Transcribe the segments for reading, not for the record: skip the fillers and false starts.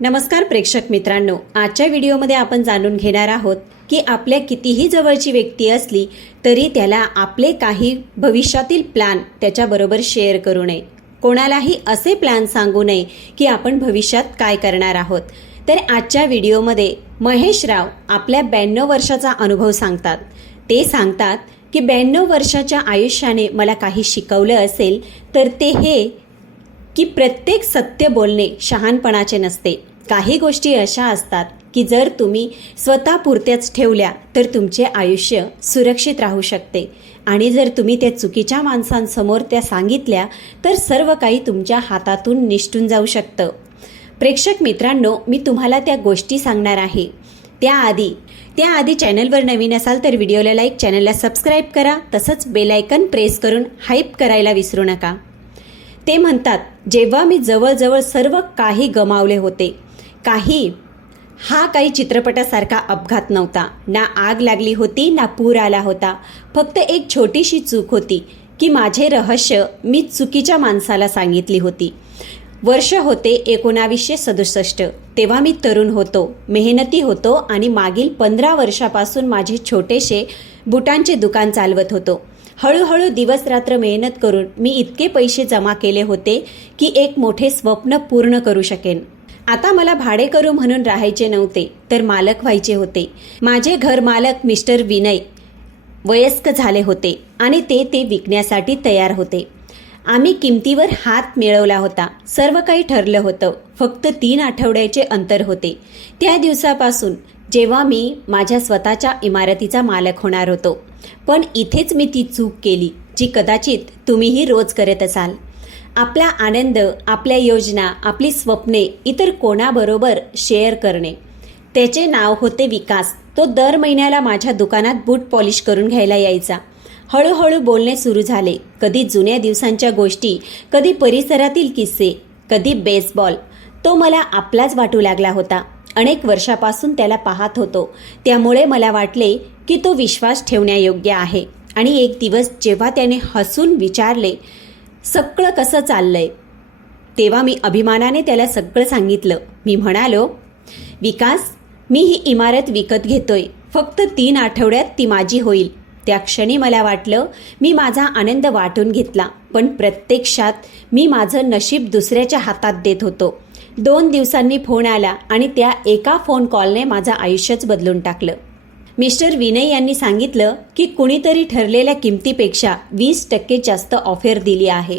नमस्कार प्रेक्षक मित्रांनो, आजच्या व्हिडिओमध्ये आपण जाणून घेणार आहोत की आपल्या कितीही जवळची व्यक्ती असली तरी त्याला आपले काही भविष्यातील प्लॅन त्याच्याबरोबर शेअर करू नये. कोणालाही असे प्लॅन सांगू नये की आपण भविष्यात काय करणार आहोत. तर आजच्या व्हिडिओमध्ये महेश राव आपल्या 92 वर्षाचा अनुभव सांगतात. ते सांगतात की 92 वर्षाच्या आयुष्याने मला काही शिकवलं असेल तर ते हे की प्रत्येक सत्य बोलणे शहाणपणाचे नसते. काही गोष्टी अशा असतात की जर तुम्ही स्वतःपुरत्याच ठेवल्या तर तुमचे आयुष्य सुरक्षित राहू शकते आणि जर तुम्ही त्या चुकीच्या माणसांसमोर त्या सांगितल्या तर सर्व काही तुमच्या हातातून निसटून जाऊ शकतं. प्रेक्षक मित्रांनो, मी तुम्हाला त्या गोष्टी सांगणार आहे. त्याआधी चॅनलवर नवीन असाल तर व्हिडिओला लाईक, चॅनलला सबस्क्राईब करा. तसंच बेल आयकन प्रेस करून हाईप करायला विसरू नका. ते म्हणतात, जेव्हा मी जवळजवळ सर्व काही गमावले होते, काही चित्रपटासारखा अपघात नव्हता. ना आग लागली होती, ना पूर आला होता. फक्त एक छोटीशी चूक होती की माझे रहस्य मी चुकीच्या माणसाला सांगितली होती. वर्ष होते 1967. तेव्हा मी तरुण होतो, मेहनती होतो आणि मागील 15 वर्षापासून माझे छोटेसे बुटांचे दुकान चालवत होतो. हळूहळू दिवसरात्र मेहनत करून मी इतके पैसे जमा केले होते की एक मोठे स्वप्न पूर्ण करू शकेन. आता मला भाडेकरू म्हणून राहायचे नव्हते तर मालक व्हायचे होते. माझे घर मालक मिस्टर विनय वयस्क झाले होते आणि ते विकण्यासाठी तयार होते. आम्ही किमतीवर हात मिळवला होता. सर्व काही ठरलं होतं. फक्त 3 आठवड्याचे अंतर होते त्या दिवसापासून जेव्हा मी माझ्या स्वतःच्या इमारतीचा मालक होणार होतो. पण इथेच मी ती चूक केली जी कदाचित तुम्हीही रोज करत असाल. आपला आनंद, आपल्या योजना, आपली स्वप्ने इतर कोणाबरोबर शेअर करणे. त्याचे नाव होते विकास. तो दर महिन्याला माझ्या दुकानात बूट पॉलिश करून घ्यायला यायचा. हळूहळू बोलणे सुरू झाले. कधी जुन्या दिवसांच्या गोष्टी, कधी परिसरातील किस्से, कधी बेसबॉल. तो मला आपलाच वाटू लागला होता. अनेक वर्षापासून त्याला पाहत होतो, त्यामुळे मला वाटले की तो विश्वास ठेवण्यायोग्य आहे. आणि एक दिवस जेव्हा त्याने हसून विचारले, सगळं कसं चाललंय, तेव्हा मी अभिमानाने त्याला सगळं सांगितलं. मी म्हणालो, विकास, मी ही इमारत विकत घेतोय. फक्त 3 आठवड्यात ती माझी होईल. त्या क्षणी मला वाटलं मी माझा आनंद वाटून घेतला, पण प्रत्यक्षात मी माझं नशीब दुसऱ्याच्या हातात देत होतो. 2 दिवसांनी फोन आला आणि त्या एका फोन कॉलने माझं आयुष्यच बदलून टाकलं. मिस्टर विनय यांनी सांगितलं की कुणीतरी ठरलेल्या किमतीपेक्षा 20% जास्त ऑफर दिली आहे.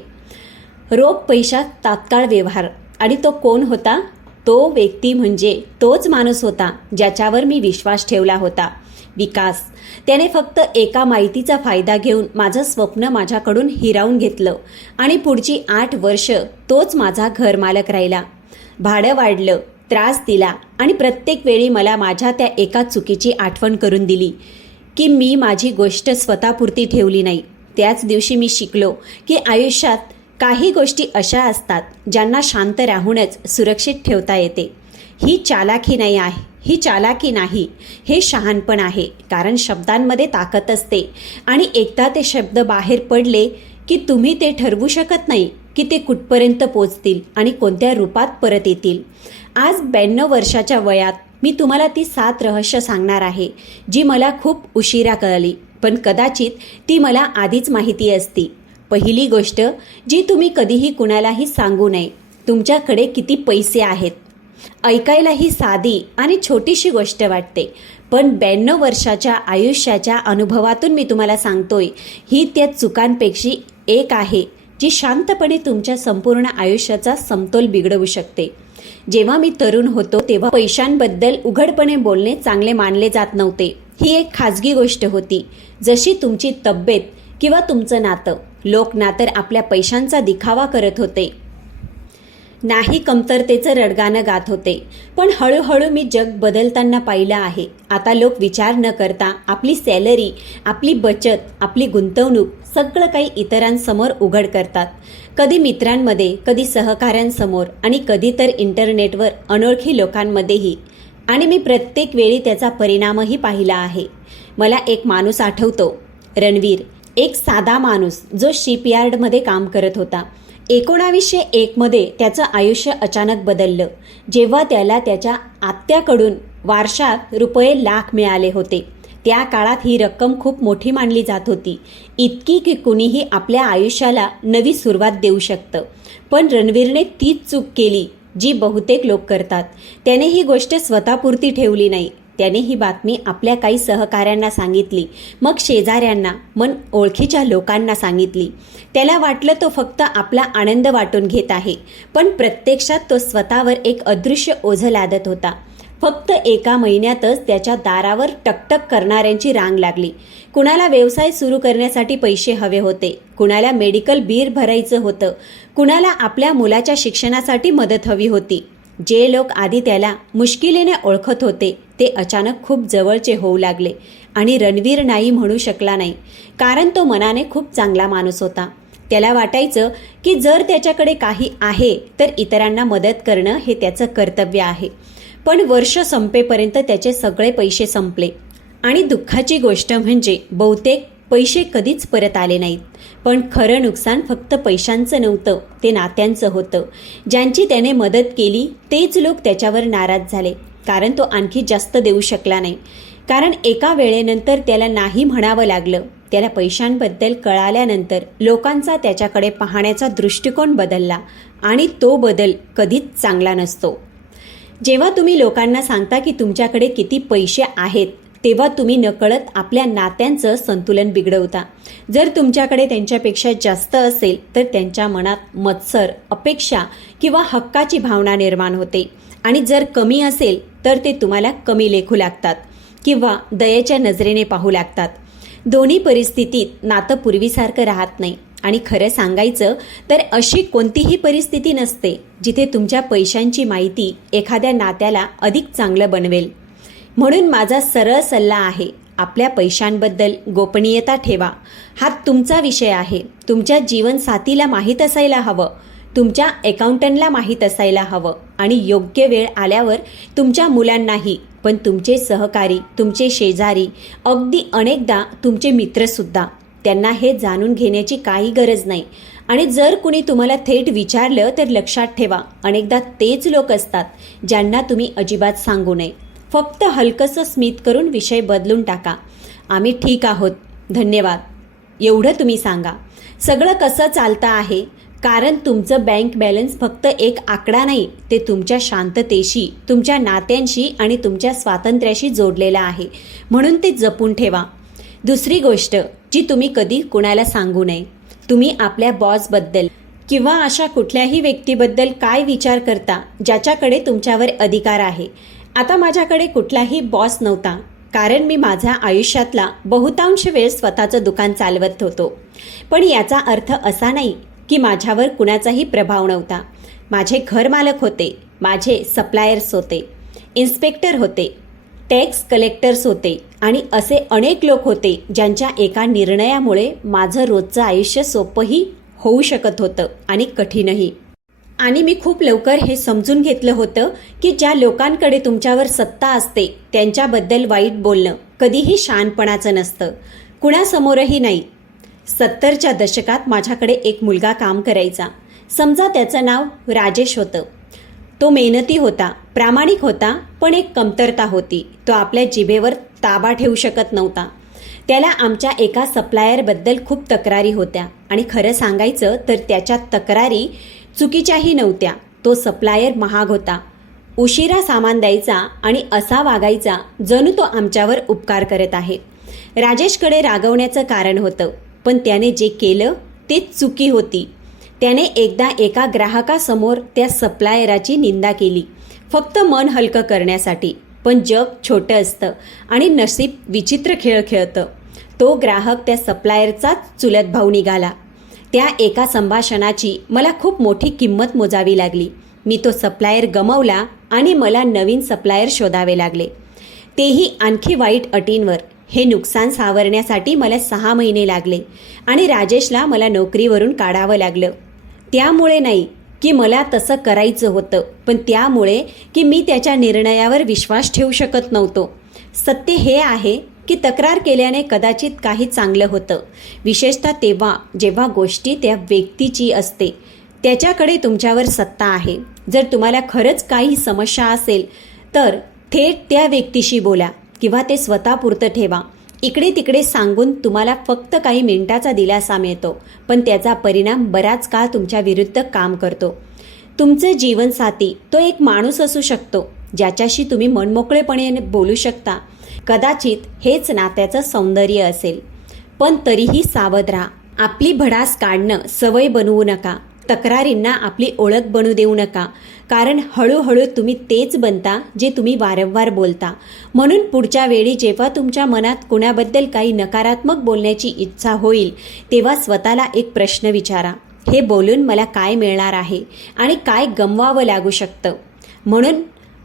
रोख पैशात तात्काळ व्यवहार. आणि तो कोण होता? तो व्यक्ती म्हणजे तोच माणूस होता ज्याच्यावर मी विश्वास ठेवला होता, विकास. त्याने फक्त एका माहितीचा फायदा घेऊन माझं स्वप्न माझ्याकडून हिरावून घेतलं आणि पुढची 8 वर्ष तोच माझा घरमालक राहिला. भाडं वाढलं, त्रास दिला आणि प्रत्येक वेळी मला माझ्या त्या एका चुकीची आठवण करून दिली की मी माझी गोष्ट स्वतःपुरती ठेवली नाही. त्याच दिवशी मी शिकलो की आयुष्यात काही गोष्टी अशा असतात ज्यांना शांत राहूनच सुरक्षित ठेवता येते. ही चालाकी नाही, हे शहाणपण आहे. कारण शब्दांमध्ये ताकद असते आणि एकदा ते शब्द बाहेर पडले की तुम्ही ते ठरवू शकत नाही की ते कुठपर्यंत पोचतील आणि कोणत्या रूपात परत येतील. आज 92 वर्षाच्या वयात मी तुम्हाला ती 7 रहस्य सांगणार आहे जी मला खूप उशिरा कळली, पण कदाचित ती मला आधीच माहिती असती. पहिली गोष्ट जी तुम्ही कधीही कुणालाही सांगू नये, तुमच्याकडे किती पैसे आहेत. ऐकायला ही साधी आणि छोटीशी गोष्ट वाटते, पण 92 वर्षाच्या आयुष्याच्या अनुभवातून मी तुम्हाला सांगतोय, ही त्या चुकांपैकी एक आहे जी शांतपणे तुमच्या संपूर्ण आयुष्याचा समतोल बिघडवू शकते. जेव्हा मी तरुण होतो तेव्हा पैशांबद्दल उघडपणे बोलणे चांगले मानले जात नव्हते. ही एक खाजगी गोष्ट होती, जशी तुमची तब्येत किंवा तुमचं नातं. लोक ना तर आपल्या पैशांचा दिखावा करत होते, नाही कमतरतेचं रडगाणं गात होते. पण हळूहळू मी जग बदलताना पाहिलं आहे. आता लोक विचार न करता आपली सॅलरी, आपली बचत, आपली गुंतवणूक सगळं काही इतरांसमोर उघड करतात. कधी मित्रांमध्ये, कधी सहकाऱ्यांसमोर आणि कधी तर इंटरनेटवर अनोळखी लोकांमध्येही. आणि मी प्रत्येक वेळी त्याचा परिणामही पाहिला आहे. मला एक माणूस आठवतो, रणवीर. एक साधा माणूस जो शिपयार्डमध्ये काम करत होता. 1901 मध्ये त्याचं आयुष्य अचानक बदललं, जेव्हा त्याला त्याच्या आत्याकडून वारशात रुपये लाख मिळाले होते. त्या काळात ही रक्कम खूप मोठी मानली जात होती, इतकी की कुणीही आपल्या आयुष्याला नवी सुरुवात देऊ शकतं. पण रणवीरने तीच चूक केली जी बहुतेक लोक करतात. त्याने ही गोष्ट स्वतःपुरती ठेवली नाही. त्याने ही बातमी आपल्या काही सहकाऱ्यांना सांगितली, मग शेजाऱ्यांना, मग ओळखीच्या लोकांना सांगितली. त्याला वाटलं तो फक्त आपला आनंद वाटून घेत आहे, पण प्रत्यक्षात तो स्वतःवर एक अदृश्य ओझं लादत होता. फक्त एका महिन्यातच त्याच्या दारावर टकटक करणाऱ्यांची रांग लागली. कुणाला व्यवसाय सुरू करण्यासाठी पैसे हवे होते, कुणाला मेडिकल बिल भरायचं होतं, कुणाला आपल्या मुलाच्या शिक्षणासाठी मदत हवी होती. जे लोक आधी त्याला मुश्किलीने ओळखत होते ते अचानक खूप जवळचे होऊ लागले. आणि रणवीर नाही म्हणू शकला नाही, कारण तो मनाने खूप चांगला माणूस होता. त्याला वाटायचं की जर त्याच्याकडे काही आहे तर इतरांना मदत करणं हे त्याचं कर्तव्य आहे. पण वर्ष संपेपर्यंत त्याचे सगळे पैसे संपले. आणि दुःखाची गोष्ट म्हणजे बहुतेक पैसे कधीच परत आले नाहीत. पण खरं नुकसान फक्त पैशांचं नव्हतं, ते नात्यांचं होतं. ज्यांची त्याने मदत केली तेच लोक त्याच्यावर नाराज झाले, कारण तो आणखी जास्त देऊ शकला नाही. कारण एका वेळेनंतर त्याला नाही म्हणावं लागलं. त्याला पैशांबद्दल कळाल्यानंतर लोकांचा त्याच्याकडे पाहण्याचा दृष्टिकोन बदलला, आणि तो बदल कधीच चांगला नसतो. जेव्हा तुम्ही लोकांना सांगता की तुमच्याकडे किती पैसे आहेत, तेव्हा तुम्ही नकळत आपल्या नात्यांचं संतुलन बिघडवता. जर तुमच्याकडे त्यांच्यापेक्षा जास्त असेल तर त्यांच्या मनात मत्सर, अपेक्षा किंवा हक्काची भावना निर्माण होते. आणि जर कमी असेल तर ते तुम्हाला कमी लेखू लागतात किंवा दयेच्या नजरेने पाहू लागतात. दोन्ही परिस्थितीत नातं पूर्वीसारखं राहत नाही. आणि खरं सांगायचं तर अशी कोणतीही परिस्थिती नसते जिथे तुमच्या पैशांची माहिती एखाद्या नात्याला अधिक चांगलं बनवेल. म्हणून माझा सरळ सल्ला आहे, आपल्या पैशांबद्दल गोपनीयता ठेवा. हा तुमचा विषय आहे. तुमच्या जीवनसाथीला माहीत असायला हवं, तुमच्या अकाउंटंटला माहीत असायला हवं, आणि योग्य वेळ आल्यावर तुमच्या मुलांनाही. पण तुमचे सहकारी, तुमचे शेजारी, अगदी अनेकदा तुमचे मित्रसुद्धा, त्यांना हे जाणून घेण्याची काही गरज नाही. आणि जर कुणी तुम्हाला थेट विचारलं तर लक्षात ठेवा, अनेकदा तेच लोक असतात ज्यांना तुम्ही अजिबात सांगू नये. फक्त हलकंसं स्मित करून विषय बदलून टाका. आम्ही ठीक आहोत, धन्यवाद, एवढं तुम्ही सांगा. सगळं कसं चालतं आहे, कारण तुमचं बँक बॅलन्स फक्त एक आकडा नाही, ते तुमच्या शांततेशी, तुमच्या नात्यांशी आणि तुमच्या स्वातंत्र्याशी जोडलेलं आहे. म्हणून ते जपून ठेवा. दुसरी गोष्ट जी तुम्ही कधी कुणाला सांगू नये, तुम्ही आपल्या बॉसबद्दल किंवा अशा कुठल्याही व्यक्तीबद्दल काय विचार करता ज्याच्याकडे तुमच्यावर अधिकार आहे. आता माझ्याकडे कुठलाही बॉस नव्हता, कारण मी माझ्या आयुष्यातला बहुतांश वेळ स्वतःचं दुकान चालवत होतो. पण याचा अर्थ असा नाही की माझ्यावर कुणाचाही प्रभाव नव्हता. माझे घरमालक होते, माझे सप्लायर्स होते, इन्स्पेक्टर होते, टॅक्स कलेक्टर्स होते, आणि असे अनेक लोक होते ज्यांच्या एका निर्णयामुळे माझं रोजचं आयुष्य सोपंही होऊ शकत होतं आणि कठीणही. आणि मी खूप लवकर हे समजून घेतलं होतं की ज्या लोकांकडे तुमच्यावर सत्ता असते त्यांच्याबद्दल वाईट बोलणं कधीही शहाणपणाचं नसतं, कुणासमोरही नाही. 70च्या दशकात माझ्याकडे एक मुलगा काम करायचा. समजा त्याचं नाव राजेश होतं. तो मेहनती होता, प्रामाणिक होता, पण एक कमतरता होती, तो आपल्या जिभेवर ताबा ठेवू शकत नव्हता. त्याला आमच्या एका सप्लायरबद्दल खूप तक्रारी होत्या, आणि खरं सांगायचं तर त्याच्या तक्रारी चुकीच्याही नव्हत्या. तो सप्लायर महाग होता, उशिरा सामान द्यायचा आणि असा वागायचा जणू तो आमच्यावर उपकार करत आहे. राजेशकडे रागवण्याचं कारण होतं, पण त्याने जे केलं ते चुकी होती. त्याने एकदा एका ग्राहकासमोर त्या सप्लायराची निंदा केली, फक्त मन हलकं करण्यासाठी. पण जग छोटं असतं आणि नशीब विचित्र खेळ खेळतं. तो ग्राहक त्या सप्लायरचाच चुलत भाऊ निघाला. त्या एका संभाषणाची मला खूप मोठी किंमत मोजावी लागली. मी तो सप्लायर गमावला आणि मला नवीन सप्लायर शोधावे लागले, तेही आणखी वाईट अटींवर. हे नुकसान सावरण्यासाठी मला 6 महिने लागले आणि राजेशला मला नोकरीवरून काढावं लागलं. त्यामुळे नाही की मला तसं करायचं होतं, पण त्यामुळे की मी त्याच्या निर्णयावर विश्वास ठेवू शकत नव्हतो. सत्य हे आहे की तक्रार केल्याने कदाचित काही चांगलं होतं, विशेषतः तेव्हा जेव्हा गोष्टी त्या व्यक्तीची असते. त्याच्याकडे तुमच्यावर सत्ता आहे. जर तुम्हाला खरंच काही समस्या असेल तर थेट त्या व्यक्तीशी बोला किंवा ते स्वतःपुरतं ठेवा. इकडे तिकडे सांगून तुम्हाला फक्त काही मिनिटाचा दिलासा मिळतो, पण त्याचा परिणाम बराच काळ तुमच्या विरुद्ध काम करतो. तुमचं जीवनसाथी तो एक माणूस असू शकतो ज्याच्याशी तुम्ही मनमोकळेपणे बोलू शकता. कदाचित हेच नात्याचं सौंदर्य असेल. पण तरीही सावध राहा. आपली भडास काढणं सवय बनवू नका. तक्रारींना आपली ओळख बनू देऊ नका, कारण हळूहळू तुम्ही तेच बनता जे तुम्ही वारंवार बोलता. म्हणून पुढच्या वेळी जेव्हा तुमच्या मनात कुणाबद्दल काही नकारात्मक बोलण्याची इच्छा होईल तेव्हा स्वतःला एक प्रश्न विचारा, हे बोलून मला काय मिळणार आहे आणि काय गमवावं लागू शकतं. म्हणून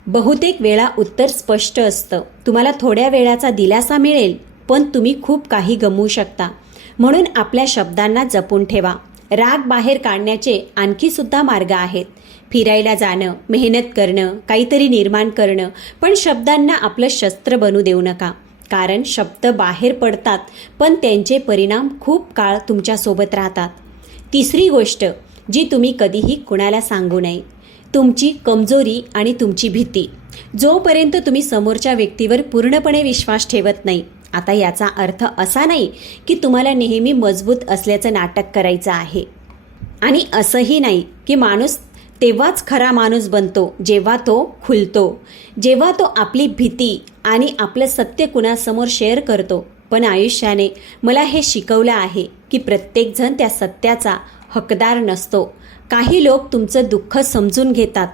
बहुतेक वेळा उत्तर स्पष्ट असतं. तुम्हाला थोड्या वेळाचा दिलासा मिळेल, पण तुम्ही खूप काही गमवू शकता. म्हणून आपल्या शब्दांना जपून ठेवा. राग बाहेर काढण्याचे आणखी सुद्धा मार्ग आहेत. फिरायला जाणं, मेहनत करणं, काहीतरी निर्माण करणं, पण शब्दांना आपलं शस्त्र बनू देऊ नका, कारण शब्द बाहेर पडतात पण त्यांचे परिणाम खूप काळ तुमच्यासोबत राहतात. तिसरी गोष्ट जी तुम्ही कधीही कुणाला सांगू नये, तुमची कमजोरी आणि तुमची भीती. जोपर्यंत तुम्ही समोरच्या व्यक्तीवर पूर्णपणे विश्वास ठेवत नाही. आता याचा अर्थ असा नाही की तुम्हाला नेहमी मजबूत असल्याचं नाटक करायचं आहे, आणि असंही नाही की माणूस तेव्हाच खरा माणूस बनतो जेव्हा तो खुलतो, जेव्हा तो आपली भीती आणि आपलं सत्य कुणासमोर शेअर करतो. पण आयुष्याने मला हे शिकवलं आहे की प्रत्येकजण त्या सत्याचा हकदार नसतो. काही लोक तुमचं दुःख समजून घेतात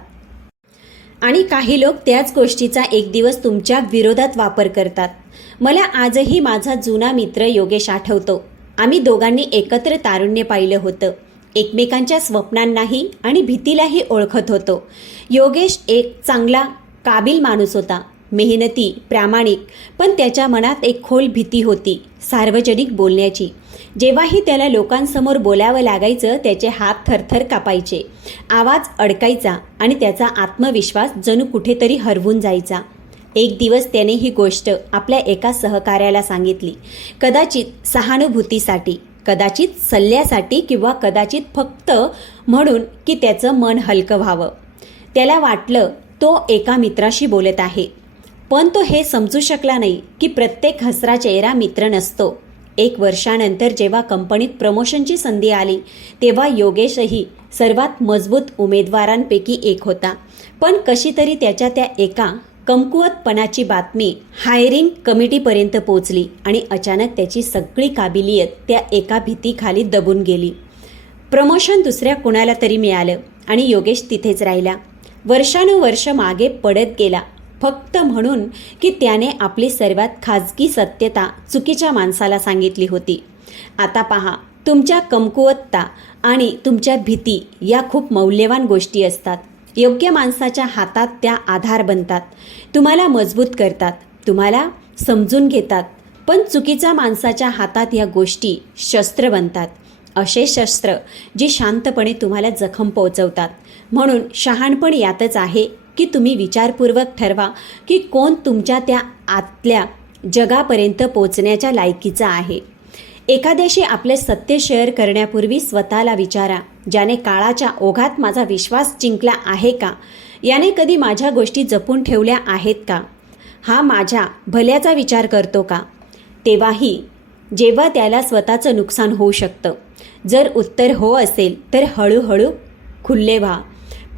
आणि काही लोक त्याच गोष्टीचा एक दिवस तुमच्या विरोधात वापर करतात. मला आजही माझा जुना मित्र योगेश आठवतो. आम्ही दोघांनी एकत्र तारुण्य पाहिलं होतं. एकमेकांच्या स्वप्नांनाही आणि भीतीलाही ओळखत होतो. योगेश एक चांगला काबिल माणूस होता, मेहनती, प्रामाणिक, पण त्याच्या मनात एक खोल भीती होती सार्वजनिक बोलण्याची. जेव्हाही त्याला लोकांसमोर बोलावं लागायचं त्याचे हात थरथर कापायचे, आवाज अडकायचा आणि त्याचा आत्मविश्वास जणू कुठेतरी हरवून जायचा. एक दिवस त्याने ही गोष्ट आपल्या एका सहकार्याला सांगितली. कदाचित सहानुभूतीसाठी, कदाचित सल्ल्यासाठी किंवा कदाचित फक्त म्हणून की त्याचं मन हलकं व्हावं. त्याला वाटलं तो एका मित्राशी बोलत आहे, पण तो हे समजू शकला नाही की प्रत्येक हसरा चेहरा मित्र नसतो. 1 वर्षानंतर जेव्हा कंपनीत प्रमोशनची संधी आली तेव्हा योगेशही सर्वात मजबूत उमेदवारांपैकी एक होता. पण कशी तरी त्याच्या त्या एका कमकुवतपणाची बातमी हायरिंग कमिटीपर्यंत पोहोचली आणि अचानक त्याची सगळी काबिलियत त्या एका भीतीखाली दबून गेली. प्रमोशन दुसऱ्या कुणाला तरी मिळालं आणि योगेश तिथेच राहिला. वर्षानुवर्ष मागे पडत गेला, फक्त म्हणून की त्याने आपली सर्वात खाजगी सत्यता चुकीच्या माणसाला सांगितली होती. आता पहा, तुमच्या कमकुवतता आणि तुमच्या भीती या खूप मौल्यवान गोष्टी असतात. योग्य माणसाच्या हातात त्या आधार बनतात, तुम्हाला मजबूत करतात, तुम्हाला समजून घेतात. पण चुकीच्या माणसाच्या हातात या गोष्टी शस्त्र बनतात, असे शस्त्र जे शांतपणे तुम्हाला जखम पोहोचवतात. म्हणून शहाणपण यातच आहे की तुम्ही विचारपूर्वक ठरवा की कोण तुमच्या त्या आतल्या जगापर्यंत पोचण्याच्या लायकीचा आहे. एखाद्याशी आपले सत्य शेअर करण्यापूर्वी स्वतःला विचारा, ज्याने काळाच्या ओघात माझा विश्वास जिंकला आहे का? याने कधी माझ्या गोष्टी जपून ठेवल्या आहेत का? हा माझ्या भल्याचा विचार करतो का? तेव्हाही जेव्हा त्याला स्वतःचं नुकसान होऊ शकतं. जर उत्तर हो असेल तर हळूहळू खुल्ले व्हा.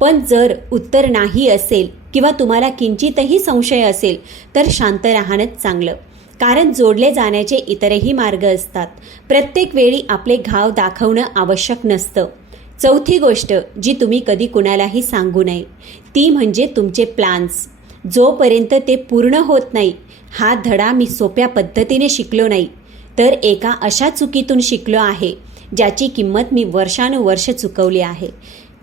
पण जर उत्तर नाही असेल किंवा तुम्हाला किंचितही संशय असेल तर शांत राहणंच चांगलं, कारण जोडले जाण्याचे इतरही मार्ग असतात. प्रत्येक वेळी आपले घाव दाखवणं आवश्यक नसतं. चौथी गोष्ट जी तुम्ही कधी कुणालाही सांगू नये ती म्हणजे तुमचे प्लॅन्स. जोपर्यंत ते पूर्ण होत नाही, हा धडा मी सोप्या पद्धतीने शिकलो नाही, तर एका अशा चुकीतून शिकलो आहे ज्याची किंमत मी वर्षानुवर्ष चुकवली आहे.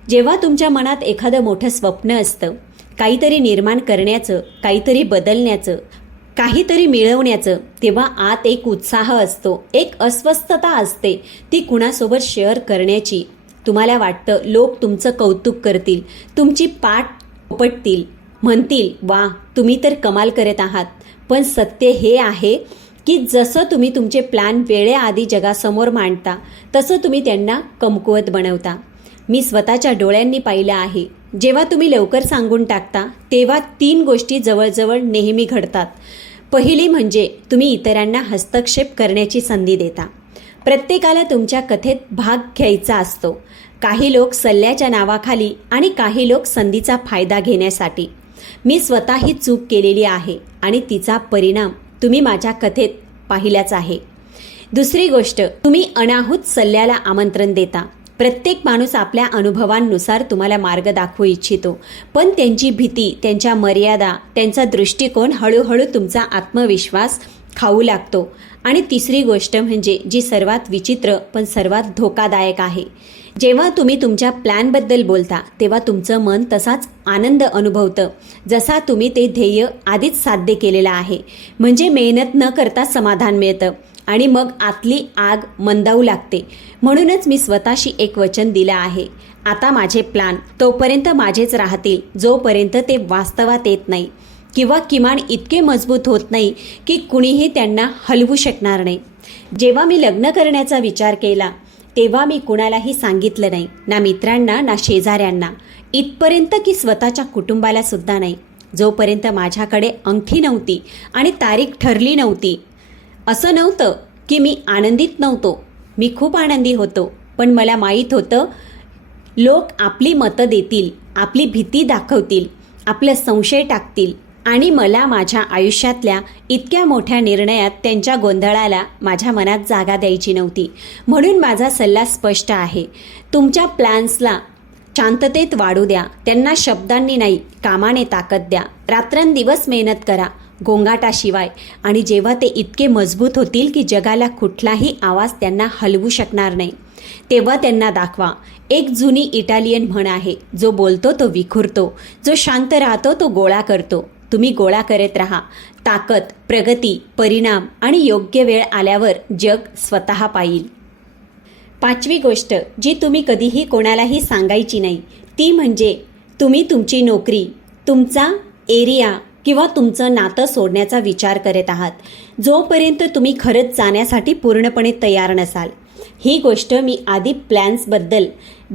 जेव्हा तुमच्या मनात एखादं मोठं स्वप्न असतं, काहीतरी निर्माण करण्याचं, काहीतरी बदलण्याचं, काहीतरी मिळवण्याचं, तेव्हा आत एक उत्साह असतो, एक अस्वस्थता असते, ती कुणासोबत शेअर करण्याची. तुम्हाला वाटतं लोक तुमचं कौतुक करतील, तुमची पाठ उपटतील, म्हणतील वा तुम्ही तर कमाल करत आहात. पण सत्य हे आहे की जसं तुम्ही तुमचे प्लॅन वेळेआधी जगासमोर मांडता तसं तुम्ही त्यांना कमकुवत बनवता. मी स्वतःच्या डोळ्यांनी पाहिलं आहे. जेव्हा तुम्ही लवकर सांगून टाकता तेव्हा 3 गोष्टी जवळजवळ नेहमी घडतात. पहिली म्हणजे तुम्ही इतरांना हस्तक्षेप करण्याची संधी देता. प्रत्येकाला तुमच्या कथेत भाग घ्यायचा असतो. काही लोक सल्ल्याच्या नावाखाली आणि काही लोक संधीचा फायदा घेण्यासाठी. मी स्वतः ही चूक केलेली आहे आणि तिचा परिणाम तुम्ही माझ्या कथेत पाहिलाच आहे. दुसरी गोष्ट, तुम्ही अनाहूत सल्ल्याला आमंत्रण देता. प्रत्येक माणूस आपल्या अनुभवांनुसार तुम्हाला मार्ग दाखवू इच्छितो, पण त्यांची भीती, त्यांच्या मर्यादा, त्यांचा दृष्टिकोन हळूहळू तुमचा आत्मविश्वास खाऊ लागतो. आणि तिसरी गोष्ट म्हणजे जी सर्वात विचित्र पण सर्वात धोकादायक आहे, जेव्हा तुम्ही तुमच्या प्लॅनबद्दल बोलता तेव्हा तुमचं मन तसाच आनंद अनुभवतं जसा तुम्ही ते ध्येय आधीच साध्य केलेलं आहे. म्हणजे मेहनत न करता समाधान मिळतं आणि मग आतली आग मंदावू लागते. म्हणूनच मी स्वतःशी एक वचन दिलं आहे, आता माझे प्लॅन तोपर्यंत माझेच राहतील जोपर्यंत ते वास्तवात येत नाही किंवा किमान इतके मजबूत होत नाही की कुणीही त्यांना हलवू शकणार नाही. जेव्हा मी लग्न करण्याचा विचार केला तेव्हा मी कुणालाही सांगितलं नाही, ना मित्रांना ना शेजाऱ्यांना, इथपर्यंत की स्वतःच्या कुटुंबाला सुद्धा नाही, जोपर्यंत माझ्याकडे अंगठी नव्हती आणि तारीख ठरली नव्हती. असं नव्हतं की मी आनंदित नव्हतो, मी खूप आनंदी होतो, पण मला माहीत होतं लोक आपली मतं देतील, आपली भीती दाखवतील, आपलं संशय टाकतील आणि मला माझ्या आयुष्यातल्या इतक्या मोठ्या निर्णयात त्यांच्या गोंधळाला माझ्या मनात जागा द्यायची नव्हती. म्हणून माझा सल्ला स्पष्ट आहे, तुमच्या प्लॅन्सला शांततेत वाढू द्या. त्यांना शब्दांनी नाही, कामाने ताकद द्या. रात्रंदिवस मेहनत करा गोंगाटाशिवाय, आणि जेव्हा ते इतके मजबूत होतील की जगाला कुठलाही आवाज त्यांना हलवू शकणार नाही, तेव्हा त्यांना दाखवा. एक जुनी इटालियन म्हण आहे, जो बोलतो तो विखुरतो, जो शांत राहतो तो गोळा करतो. तुम्ही गोळा करत राहा. ताकद, प्रगती, परिणाम आणि योग्य वेळ आल्यावर जग स्वतः पाहिल. 5वी गोष्ट जी तुम्ही कधीही कोणालाही सांगायची नाही ती म्हणजे तुम्ही तुमची नोकरी, तुमचा एरिया किंवा तुमचं नातं सोडण्याचा विचार करत आहात, जोपर्यंत तुम्ही खरंच जाण्यासाठी पूर्णपणे तयार नसाल. ही गोष्ट मी आधी प्लॅन्सबद्दल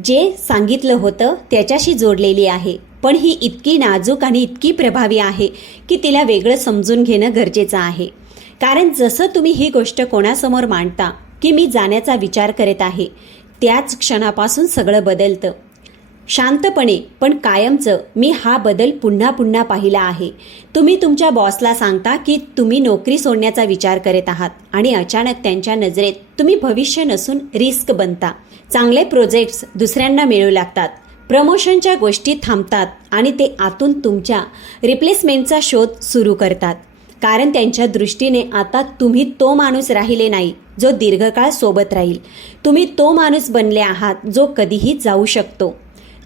जे सांगितलं होतं त्याच्याशी जोडलेली आहे, पण ही इतकी नाजूक आणि इतकी प्रभावी आहे की तिला वेगळं समजून घेणं गरजेचं आहे. कारण जसं तुम्ही ही गोष्ट कोणासमोर मांडता की मी जाण्याचा विचार करत आहे, त्याच क्षणापासून सगळं बदलतं. शांतपणे पण कायमचं मी हा बदल पुन्हा पुन्हा पाहिला आहे. तुम्ही तुमच्या बॉसला सांगता की तुम्ही नोकरी सोडण्याचा विचार करत आहात आणि अचानक त्यांच्या नजरेत तुम्ही भविष्य नसून रिस्क बनता. चांगले प्रोजेक्ट्स दुसऱ्यांना मिळू लागतात, प्रमोशनच्या गोष्टी थांबतात आणि ते आतून तुमच्या रिप्लेसमेंटचा शोध सुरू करतात. कारण त्यांच्या दृष्टीने आता तुम्ही तो माणूस राहिले नाही जो दीर्घकाळ सोबत राहील. तुम्ही तो माणूस बनले आहात जो कधीही जाऊ शकतो.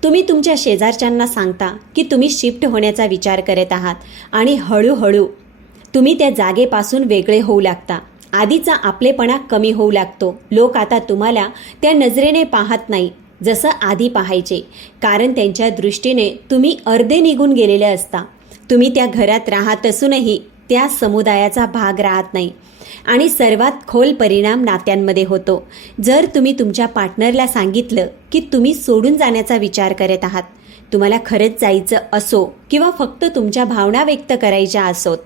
तुम्ही तुमच्या शेजारच्यांना सांगता की तुम्ही शिफ्ट होण्याचा विचार करत आहात आणि हळूहळू तुम्ही त्या जागेपासून वेगळे होऊ लागता. आधीचा आपलेपणा कमी होऊ लागतो. लोक आता तुम्हाला त्या नजरेने पाहत नाही जसं आधी पाहायचे, कारण त्यांच्या दृष्टीने तुम्ही अर्धे निघून गेलेले असता. तुम्ही त्या घरात राहत असूनही त्या समुदायाचा भाग राहत नाही. आणि सर्वात खोल परिणाम नात्यांमध्ये होतो. जर तुम्ही तुमच्या पार्टनरला सांगितलं की तुम्ही सोडून जाण्याचा विचार करत आहात, तुम्हाला खरंच जायचं असो किंवा फक्त तुमच्या भावना व्यक्त करायच्या असोत,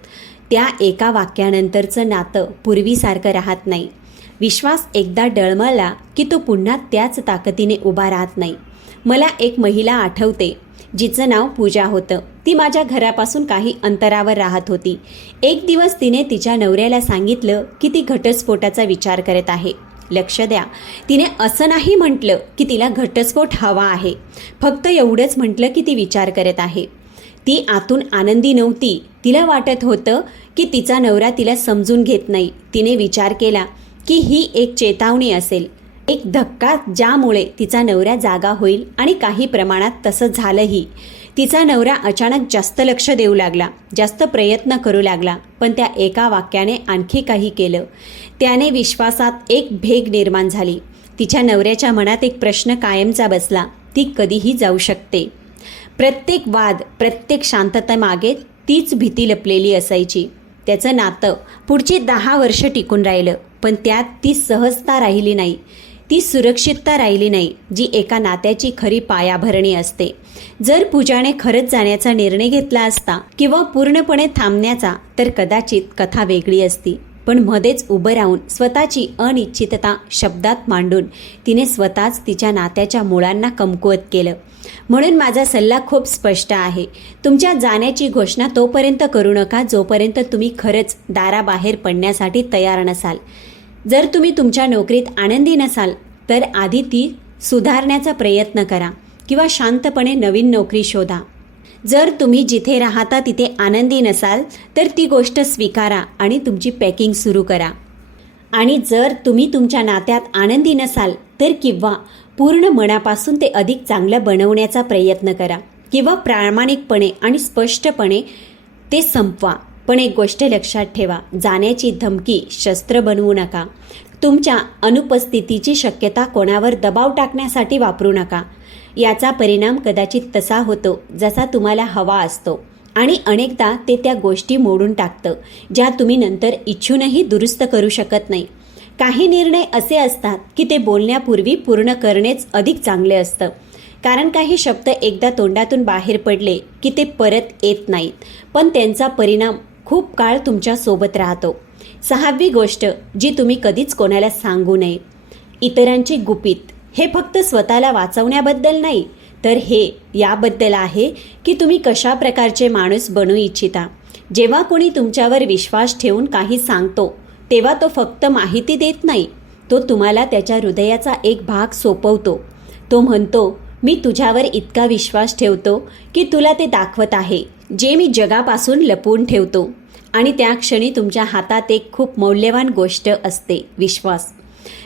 त्या एका वाक्यानंतरचं नातं पूर्वीसारखं राहत नाही. विश्वास एकदा डळमळला की तो पुन्हा त्याच ताकदीने उभा राहत नाही. मला एक महिला आठवते जिचं नाव पूजा होतं. ती माझ्या घरापासून काही अंतरावर राहत होती. एक दिवस तिने तिच्या नवऱ्याला सांगितलं की ती घटस्फोटाचा विचार करत आहे. लक्ष द्या, तिने असं नाही म्हटलं की तिला घटस्फोट हवा आहे, फक्त एवढंच म्हटलं की ती विचार करत आहे. ती आतून आनंदी नव्हती. तिला वाटत होतं की तिचा नवरा तिला समजून घेत नाही. तिने विचार केला की ही एक चेतावणी असेल, एक धक्का ज्यामुळे तिचा नवरा जागा होईल, आणि काही प्रमाणात तसं झालंही. तिचा नवरा अचानक जास्त लक्ष देऊ लागला, जास्त प्रयत्न करू लागला, पण त्या एका वाक्याने आणखी काही केलं. त्याने विश्वासात एक भेग निर्माण झाली. तिच्या नवऱ्याच्या मनात एक प्रश्न कायमचा बसला, ती कधीही जाऊ शकते. प्रत्येक वाद, प्रत्येक शांततेमागे तीच भीती लपलेली असायची. त्याचं नातं पुढची 10 वर्ष टिकून राहिलं, पण त्यात ती सहजता राहिली नाही. ती सुरक्षितता राहिली नाही जी एका नात्याची खरी पायाभरणी असते. जर पूजाने खरंच जाण्याचा निर्णय घेतला असता किंवा पूर्णपणे थांबण्याचा, तर कदाचित कथा वेगळी असती. पण मध्येच उभं राहून स्वतःची अनिश्चितता शब्दात मांडून तिने स्वतःच तिच्या नात्याच्या मुळांना कमकुवत केलं. म्हणून माझा सल्ला खूप स्पष्ट आहे. तुमच्या जाण्याची घोषणा तोपर्यंत करू नका जोपर्यंत तुम्ही खरंच दाराबाहेर पडण्यासाठी तयार नसाल. जर तुम्ही तुमच्या नोकरीत आनंदी नसाल तर आधी ती सुधारण्याचा प्रयत्न करा किंवा शांतपणे नवीन नोकरी शोधा. जर तुम्ही जिथे राहता तिथे आनंदी नसाल तर ती गोष्ट स्वीकारा आणि तुमची पॅकिंग सुरू करा. आणि जर तुम्ही तुमच्या नात्यात आनंदी नसाल तर किंवा पूर्ण मनापासून ते अधिक चांगलं बनवण्याचा प्रयत्न करा किंवा प्रामाणिकपणे आणि स्पष्टपणे ते संपवा. पण एक गोष्ट लक्षात ठेवा, जाण्याची धमकी शस्त्र बनवू नका. तुमच्या अनुपस्थितीची शक्यता कोणावर दबाव टाकण्यासाठी वापरू नका. याचा परिणाम कदाचित तसा होतो जसा तुम्हाला हवा असतो आणि अनेकदा ते त्या गोष्टी मोडून टाकतं ज्या तुम्ही नंतर इच्छूनही दुरुस्त करू शकत नाही. काही निर्णय असे असतात की ते बोलण्यापूर्वी पूर्ण करणेच अधिक चांगले असतं, कारण काही शब्द एकदा तोंडातून बाहेर पडले की ते परत येत नाहीत, पण त्यांचा परिणाम खूप काळ तुमच्या सोबत राहतो. 6वी गोष्ट जी तुम्ही कधीच कोणाला सांगू नये, इतरांची गुपित. हे फक्त स्वतःला वाचवण्याबद्दल नाही, तर हे याबद्दल आहे की तुम्ही कशा प्रकारचे माणूस बनू इच्छिता. जेव्हा कोणी तुमच्यावर विश्वास ठेवून काही सांगतो तेव्हा तो फक्त माहिती देत नाही, तो तुम्हाला त्याच्या हृदयाचा एक भाग सोपवतो. तो म्हणतो, मी तुझ्यावर इतका विश्वास ठेवतो की तुला ते दाखवत आहे जे मी जगापासून लपवून ठेवतो. आणि त्या क्षणी तुमच्या हातात एक खूप मौल्यवान गोष्ट असते, विश्वास.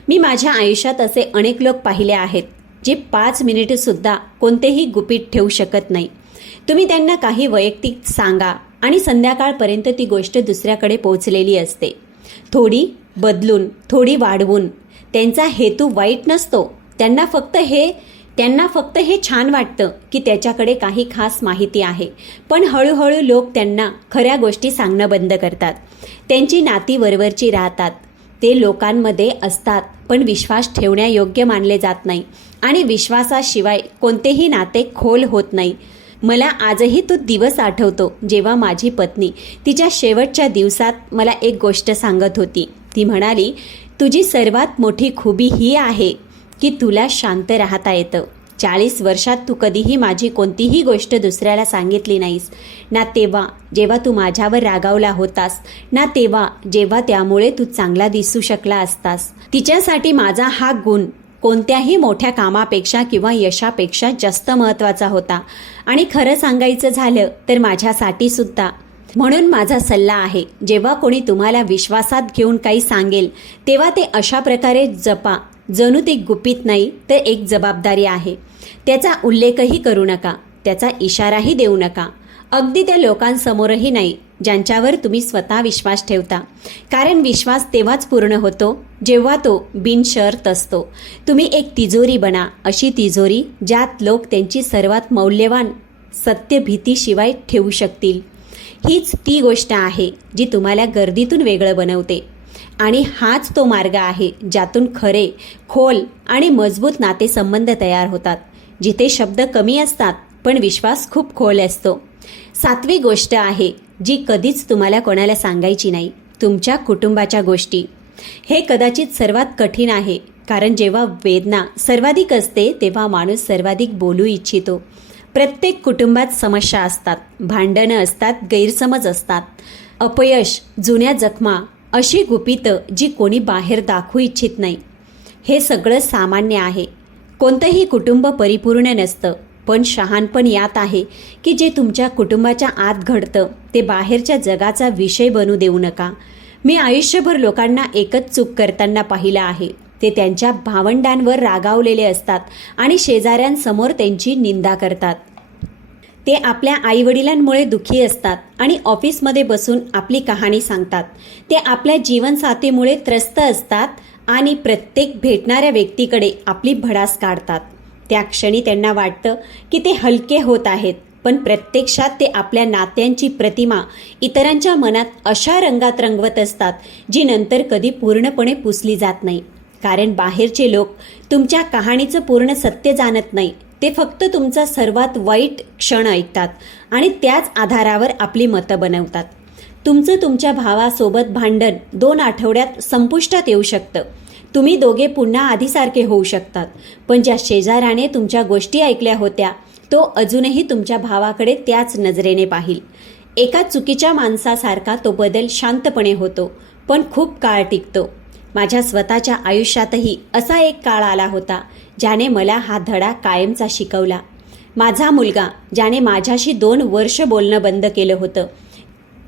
मी माझ्या आयुष्यात असे अनेक लोक पाहिले आहेत जे 5 मिनिटसुद्धा कोणतेही गुपित ठेवू शकत नाही. तुम्ही त्यांना काही वैयक्तिक सांगा आणि संध्याकाळपर्यंत ती गोष्ट दुसऱ्याकडे पोहोचलेली असते, थोडी बदलून, थोडी वाढवून. त्यांचा हेतू वाईट नसतो, त्यांना फक्त हे छान वाटतं की त्याच्याकडे काही खास माहिती आहे. पण हळूहळू लोक त्यांना खऱ्या गोष्टी सांगणं बंद करतात. त्यांची नाती वरवरची राहतात. ते लोकांमध्ये असतात पण विश्वास ठेवण्यायोग्य मानले जात नाही आणि विश्वासाशिवाय कोणतेही नाते खोल होत नाही. मला आजही तो दिवस आठवतो जेव्हा माझी पत्नी तिच्या शेवटच्या दिवसात मला एक गोष्ट सांगत होती. ती म्हणाली, तुझी सर्वात मोठी खूबी ही आहे की तुला शांत राहता येतं. 40 वर्षात तू कधीही माझी कोणतीही गोष्ट दुसऱ्याला सांगितली नाहीस, ना तेव्हा जेव्हा तू माझ्यावर रागावला होतास, ना तेव्हा जेव्हा त्यामुळे तू चांगला दिसू शकला असतास. तिच्यासाठी माझा हा गुण कोणत्याही मोठ्या कामापेक्षा किंवा यशापेक्षा जास्त महत्त्वाचा होता आणि खरं सांगायचं झालं तर माझ्यासाठी सुद्धा. म्हणून माझा सल्ला आहे, जेव्हा कोणी तुम्हाला विश्वासात घेऊन काही सांगेल तेव्हा ते अशा प्रकारे जपा जणू ते गुपित नाही तर एक जबाबदारी आहे. त्याचा उल्लेखही करू नका, त्याचा इशाराही देऊ नका, अगदी त्या लोकांसमोरही नाही ज्यांच्यावर तुम्ही स्वतः विश्वास ठेवता. कारण विश्वास तेव्हाच पूर्ण होतो जेव्हा तो बिनशर्त असतो. तुम्ही एक तिजोरी बना, अशी तिजोरी ज्यात लोक त्यांची सर्वात मौल्यवान सत्य भीतीशिवाय ठेवू शकतील. हीच ती गोष्ट आहे जी तुम्हाला गर्दीतून वेगळं बनवते. आणि हाच तो मार्ग आहे ज्यातून खरे, खोल आणि मजबूत नातेसंबंध तयार होतात, जिथे शब्द कमी असतात पण विश्वास खूप खोल असतो. 7वी गोष्ट आहे जी कधीच तुम्हाला कोणाला सांगायची नाही, तुमच्या कुटुंबाच्या गोष्टी. हे कदाचित सर्वात कठीण आहे, कारण जेव्हा वेदना सर्वाधिक असते तेव्हा माणूस सर्वाधिक बोलू इच्छितो. प्रत्येक कुटुंबात समस्या असतात, भांडणं असतात, गैरसमज असतात, अपयश, जुन्या जखमा, अशी गुपितं जी कोणी बाहेर दाखवू इच्छित नाही. हे सगळं सामान्य आहे. कोणतंही कुटुंब परिपूर्ण नसतं, पण शहाणपण यात आहे की जे तुमच्या कुटुंबाच्या आत घडतं ते बाहेरच्या जगाचा विषय बनू देऊ नका. मी आयुष्यभर लोकांना एकच चूक करताना पाहिलं आहे, ते त्यांच्या भावंडांवर रागावलेले असतात आणि शेजाऱ्यांसमोर त्यांची निंदा करतात. ते आपल्या आईवडिलांमुळे दुःखी असतात आणि ऑफिसमध्ये बसून आपली कहाणी सांगतात. ते आपल्या जीवनसाथीमुळे त्रस्त असतात आणि प्रत्येक भेटणाऱ्या व्यक्तीकडे आपली भडास काढतात. त्या क्षणी त्यांना वाटतं की ते हलके होत आहेत, पण प्रत्यक्षात ते आपल्या नात्यांची प्रतिमा इतरांच्या मनात अशा रंगात रंगवत असतात जी नंतर कधी पूर्णपणे पुसली जात नाही. कारण बाहेरचे लोक तुमच्या कहाणीचं पूर्ण सत्य जाणत नाही. ते फक्त तुमचा सर्वात वाईट क्षण ऐकतात आणि त्याच आधारावर आपली मतं बनवतात. तुमचं तुमच्या भावासोबत भांडण 2 आठवड्यात संपुष्टात येऊ शकतं. तुम्ही दोघे पुन्हा आधीसारखे होऊ शकतात. पण ज्या शेजाऱ्याने तुमच्या गोष्टी ऐकल्या होत्या तो अजूनही तुमच्या भावाकडे त्याच नजरेने पाहिल. एका चुकीच्या माणसासारखा तो बदल शांतपणे होतो, पण खूप काळ टिकतो. माझ्या स्वतःच्या आयुष्यातही असा एक काळ आला होता ज्याने मला हा धडा कायमचा शिकवला. माझा मुलगा, ज्याने माझ्याशी 2 वर्ष बोलणं बंद केलं होतं,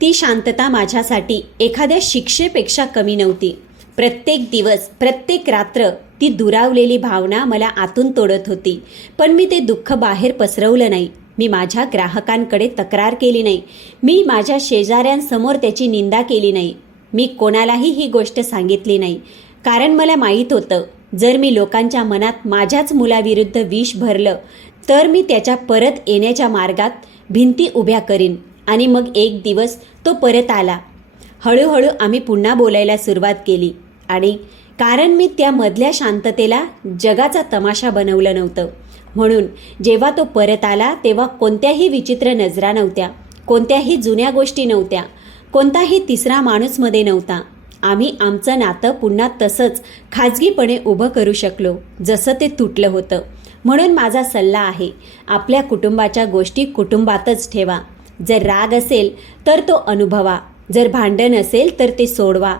ती शांतता माझ्यासाठी एखाद्या शिक्षेपेक्षा कमी नव्हती. प्रत्येक दिवस, प्रत्येक रात्र ती दुरावलेली भावना मला आतून तोडत होती. पण मी ते दुःख बाहेर पसरवलं नाही. मी माझ्या ग्राहकांकडे तक्रार केली नाही. मी माझ्या शेजाऱ्यांसमोर त्याची निंदा केली नाही. मी कोणालाही ही गोष्ट सांगितली नाही, कारण मला माहीत होतं जर मी लोकांच्या मनात माझ्याच मुलाविरुद्ध विष भरलं तर मी त्याच्या परत येण्याच्या मार्गात भिंती उभ्या करीन. आणि मग एक दिवस तो परत आला. हळूहळू आम्ही पुन्हा बोलायला सुरुवात केली. आणि कारण मी त्या मधल्या शांततेला जगाचा तमाशा बनवलं नव्हतं, म्हणून जेव्हा तो परत आला तेव्हा कोणत्याही विचित्र नजरा नव्हत्या, कोणत्याही जुन्या गोष्टी नव्हत्या, कोणताही तिसरा माणूस मध्ये नव्हता. आम्ही आमचं नातं पुन्हा तसंच खाजगीपणे उभं करू शकलो जसं ते तुटलं होतं. म्हणून माझा सल्ला आहे, आपल्या कुटुंबाच्या गोष्टी कुटुंबातच ठेवा. जर राग असेल तर तो अनुभवा, जर भांडण असेल तर ते सोडवा,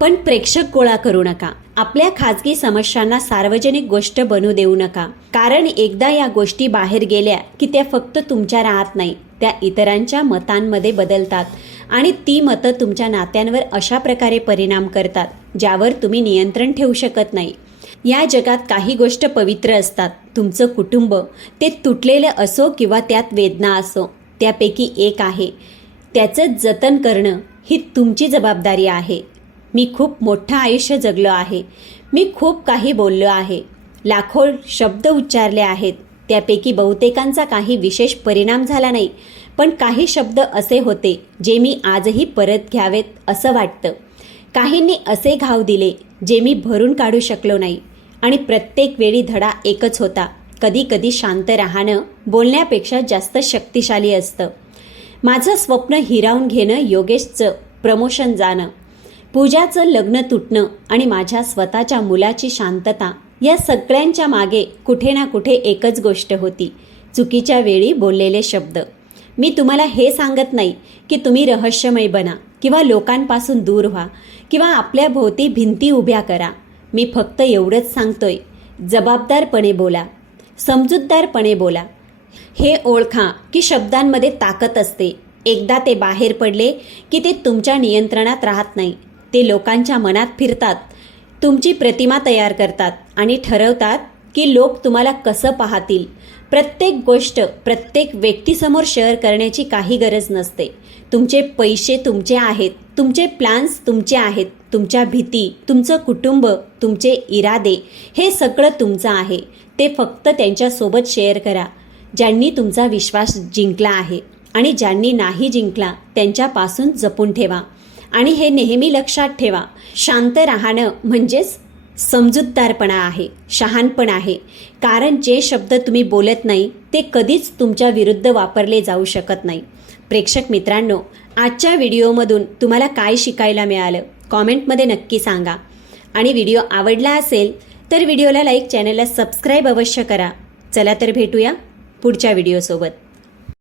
पण प्रेक्षक गोळा करू नका. आपल्या खाजगी समस्यांना सार्वजनिक गोष्ट बनू देऊ नका, कारण एकदा या गोष्टी बाहेर गेल्या की त्या फक्त तुमच्या राहत नाही, त्या इतरांच्या मतांमध्ये बदलतात आणि ती मतं तुमच्या नात्यांवर अशा प्रकारे परिणाम करतात ज्यावर तुम्ही नियंत्रण ठेवू शकत नाही. या जगात काही गोष्ट पवित्र असतात. तुमचं कुटुंब, ते तुटलेलं असो किंवा त्यात वेदना असो, त्यापैकी एक आहे. त्याचं जतन करणं ही तुमची जबाबदारी आहे. मी खूप मोठं आयुष्य जगलो आहे. मी खूप काही बोललो आहे. लाखो शब्द उच्चारले आहेत. त्यापैकी बहुतेकांचा काही विशेष परिणाम झाला नाही, पण काही शब्द असे होते जे मी आजही परत घ्यावेत असं वाटतं. काहींनी असे घाव दिले जे मी भरून काढू शकलो नाही. आणि प्रत्येक वेळी धडा एकच होता, कधी कधी शांत राहणं बोलण्यापेक्षा जास्त शक्तिशाली असतं. माझं स्वप्न हिरावून घेणं, योगेशचं प्रमोशन जाणं, पूजाचं लग्न तुटणं आणि माझ्या स्वतःच्या मुलाची शांतता, या सगळ्यांच्या मागे कुठे ना कुठे एकच गोष्ट होती, चुकीच्या वेळी बोललेले शब्द. मी तुम्हाला हे सांगत नाही की तुम्ही रहस्यमय बना किंवा लोकांपासून दूर व्हा किंवा आपल्या भोवती भिंती उभ्या करा. मी फक्त एवढंच सांगतोय, जबाबदारपणे बोला, समजूतदारपणे बोला. हे ओळखा की शब्दांमध्ये ताकद असते. एकदा ते बाहेर पडले की ते तुमच्या नियंत्रणात राहत नाही. ते लोकांच्या मनात फिरतात, तुमची प्रतिमा तयार करतात आणि ठरवतात की लोक तुम्हाला कसं पाहतील. प्रत्येक गोष्ट प्रत्येक व्यक्तीसमोर शेअर करण्याची काही गरज नसते. तुमचे पैसे तुमचे आहेत, तुमचे प्लॅन्स तुमचे आहेत, तुमच्या भीती, तुमचं कुटुंब, तुमचे इरादे, हे सगळं तुमचं आहे. ते फक्त त्यांच्यासोबत शेअर करा ज्यांनी तुमचा विश्वास जिंकला आहे, आणि ज्यांनी नाही जिंकला त्यांच्यापासून जपून ठेवा. आणि हे नेहमी लक्षात ठेवा, शांत राहणं म्हणजेच समजूतदारपणा आहे, शहाणपण आहे. कारण जे शब्द तुम्ही बोलत नाही ते कधीच तुमच्या विरुद्ध वापरले जाऊ शकत नाही. प्रेक्षक मित्रांनो, आजच्या व्हिडिओमधून तुम्हाला काय शिकायला मिळालं कॉमेंटमध्ये नक्की सांगा. आणि व्हिडिओ आवडला असेल तर व्हिडिओला लाईक, चॅनलला सबस्क्राईब अवश्य करा. चला तर भेटूया पुढच्या व्हिडिओसोबत.